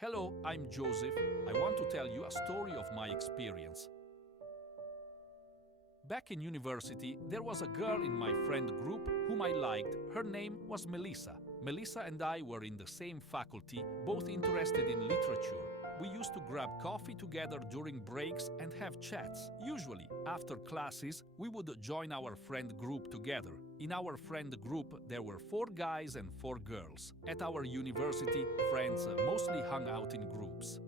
Hello, I'm Joseph. I want to tell you a story of my experience. Back in university, there was a girl in my friend group whom I liked. Her name was Melissa. Melissa and I were in the same faculty, both interested in literature. We used to grab coffee together during breaks and have chats. Usually, after classes, we would join our friend group together. In our friend group, there were 4 guys and 4 girls. At our university, friends mostly hung out in groups.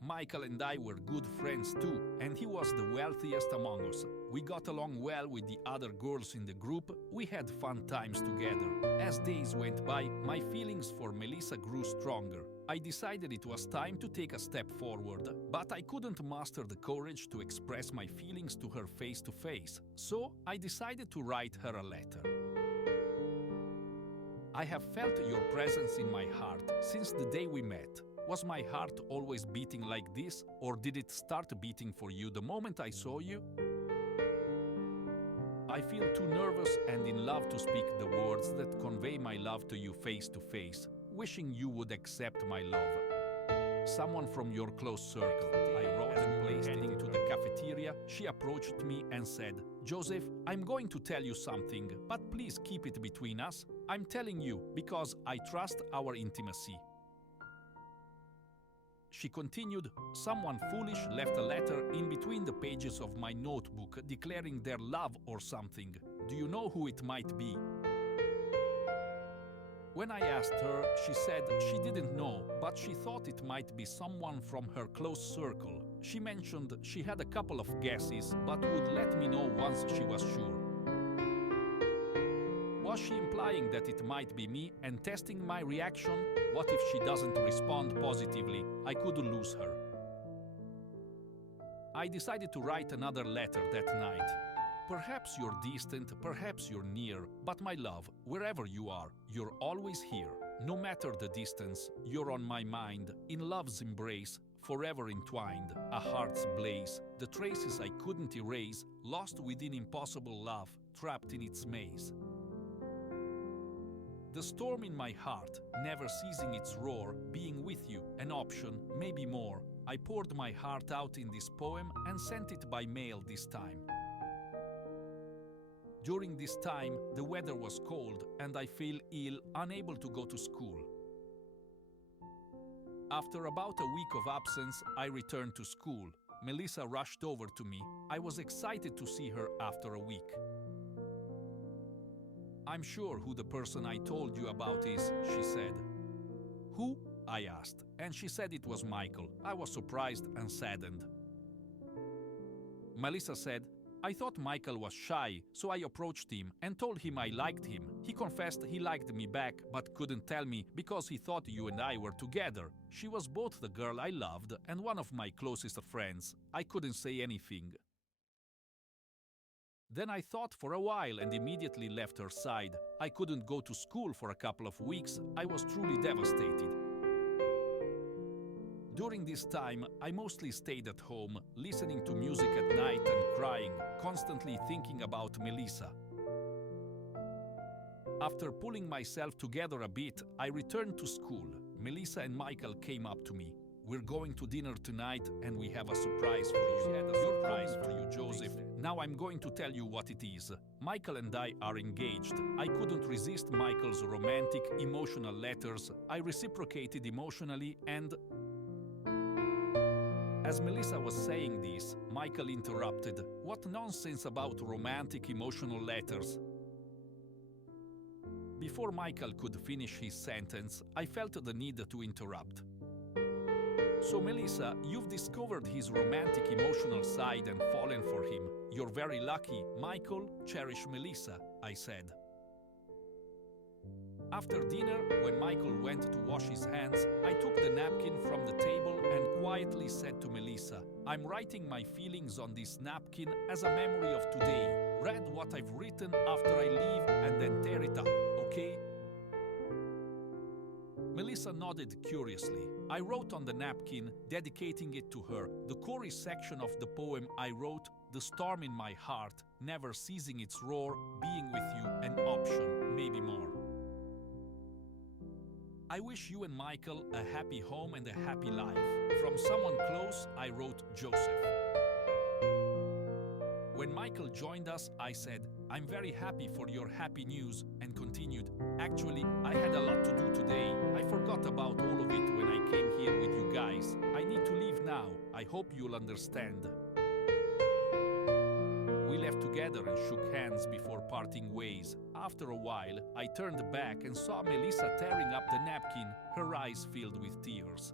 Michael and I were good friends too, and he was the wealthiest among us. We got along well with the other girls in the group. We had fun times together. As days went by, my feelings for Melissa grew stronger. I decided it was time to take a step forward, but I couldn't muster the courage to express my feelings to her face to face. So I decided to write her a letter. I have felt your presence in my heart since the day we met. Was my heart always beating like this, or did it start beating for you the moment I saw you? I feel too nervous and in love to speak the words that convey my love to you face to face, wishing you would accept my love. Someone from your close circle. I wrote and placed it into the cafeteria. She approached me and said, "Joseph, I'm going to tell you something, but please keep it between us. I'm telling you because I trust our intimacy." She continued, "Someone foolish left a letter in between the pages of my notebook declaring their love or something. Do you know who it might be?" When I asked her, she said she didn't know, but she thought it might be someone from her close circle. She mentioned she had a couple of guesses, but would let me know once she was sure. Was she implying that it might be me and testing my reaction? What if she doesn't respond positively? I could lose her. I decided to write another letter that night. Perhaps you're distant, perhaps you're near, but my love, wherever you are, you're always here. No matter the distance, you're on my mind, in love's embrace, forever entwined, a heart's blaze, the traces I couldn't erase, lost within impossible love, trapped in its maze. The storm in my heart, never ceasing its roar, being with you, an option, maybe more. I poured my heart out in this poem and sent it by mail this time. During this time, the weather was cold and I feel ill, unable to go to school. After about a week of absence, I returned to school. Melissa rushed over to me. I was excited to see her after a week. "I'm sure who the person I told you about is," she said. "Who?" I asked, and she said it was Michael. I was surprised and saddened. Melissa said, "I thought Michael was shy, so I approached him and told him I liked him. He confessed he liked me back, but couldn't tell me because he thought you and I were together. She was both the girl I loved and one of my closest friends. I couldn't say anything." Then I thought for a while and immediately left her side. I couldn't go to school for a couple of weeks. I was truly devastated. During this time, I mostly stayed at home, listening to music at night and crying, constantly thinking about Melissa. After pulling myself together a bit, I returned to school. Melissa and Michael came up to me. "We're going to dinner tonight and we have a surprise for you." "We had a surprise for you, Joseph. Now I'm going to tell you what it is. Michael and I are engaged. I couldn't resist Michael's romantic, emotional letters. I reciprocated emotionally and..." As Melissa was saying this, Michael interrupted. "What nonsense about romantic, emotional letters?" Before Michael could finish his sentence, I felt the need to interrupt. "So Melissa, you've discovered his romantic emotional side and fallen for him. You're very lucky. Michael, cherish Melissa," I said. After dinner, when Michael went to wash his hands, I took the napkin from the table and quietly said to Melissa, "I'm writing my feelings on this napkin as a memory of today. Read what I've written after I leave and then tear it up, okay?" Melissa nodded curiously. I wrote on the napkin, dedicating it to her, the chorus section of the poem I wrote, "The storm in my heart, never ceasing its roar, being with you, an option, maybe more." I wish you and Michael a happy home and a happy life. From someone close, I wrote Joseph. When Michael joined us, I said, I'm very happy for your happy news, and continued, actually, I had a lot to do today. I forgot about all of it when I came here with you guys. I need to leave now. I hope you'll understand. We left together and shook hands before parting ways. After a while, I turned back and saw Melissa tearing up the napkin, her eyes filled with tears.